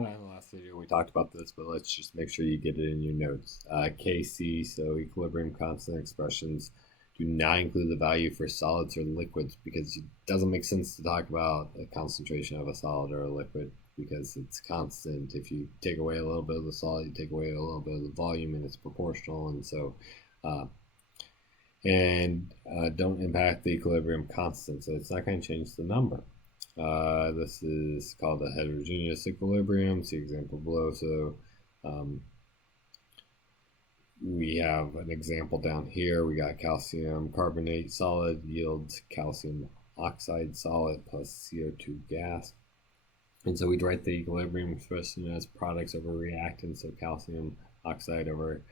In the last video we talked about this, but let's just make sure you get it in your notes. KC, so equilibrium constant expressions, do not include the value for solids or liquids because it doesn't make sense to talk about the concentration of a solid or a liquid because it's constant. If you take away a little bit of the solid, you take away a little bit of the volume, and it's proportional, and so don't impact the equilibrium constant, so it's not going to change the number. This is called a heterogeneous equilibrium. See example below. So we have an example down here. We got calcium carbonate solid yields calcium oxide solid plus CO2 gas. And so we'd write the equilibrium expression as products over reactants, so calcium oxide over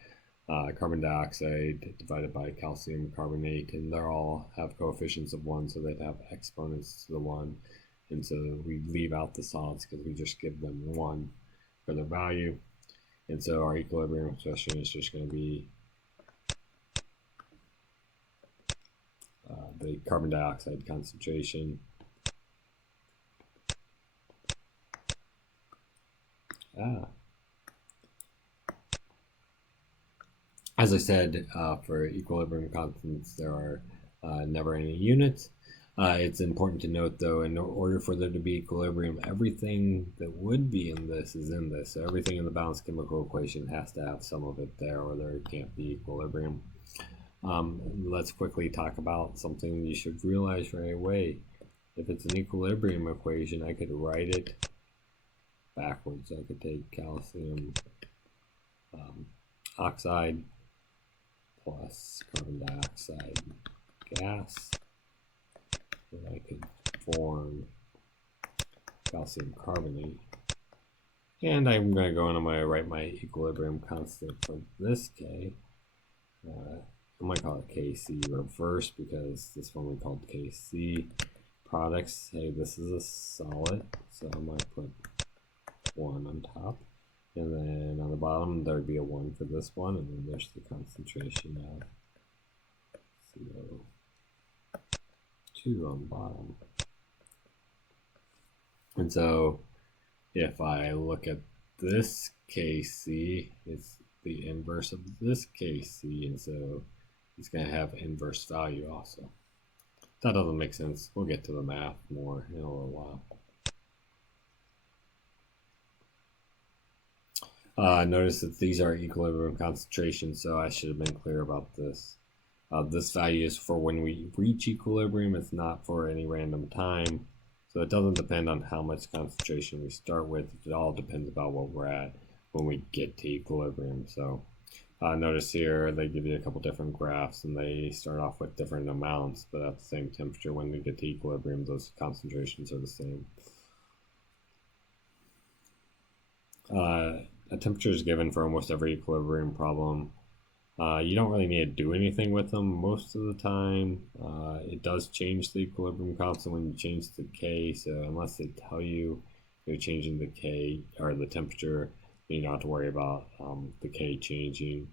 carbon dioxide divided by calcium carbonate, and they all have coefficients of 1, so they'd have exponents to the 1. And so we leave out the solids because we just give them 1 for their value. And so our equilibrium expression is just going to be the carbon dioxide concentration as I said, for equilibrium constants, there are never any units. It's important to note, though, in order for there to be equilibrium, everything that would be in this is in this. So everything in the balanced chemical equation has to have some of it there, or there can't be equilibrium. Let's quickly talk about something you should realize right away. If it's an equilibrium equation, I could write it backwards. I could take calcium oxide plus carbon dioxide gas, and I could form calcium carbonate. And I'm going to go and I'm going to write my equilibrium constant for this K. I might call it KC reverse because this one we called KC. Products, hey, this is a solid, so I might put 1 on top. And then on the bottom, there'd be a 1 for this one, and then there's the concentration of CO2 on the bottom. And so if I look at this KC, it's the inverse of this KC, and so it's going to have inverse value also. That doesn't make sense. We'll get to the math more in a little while. Notice that these are equilibrium concentrations, so I should have been clear about this. This value is for when we reach equilibrium. It's not for any random time, so it doesn't depend on how much concentration we start with. It all depends about what we're at when we get to equilibrium. So notice here they give you a couple different graphs, and they start off with different amounts, but at the same temperature when we get to equilibrium, those concentrations are the same. A temperature is given for almost every equilibrium problem. You don't really need to do anything with them most of the time. It does change the equilibrium constant when you change the K, so unless they tell you you're changing the K or the temperature, you don't have to worry about the K changing.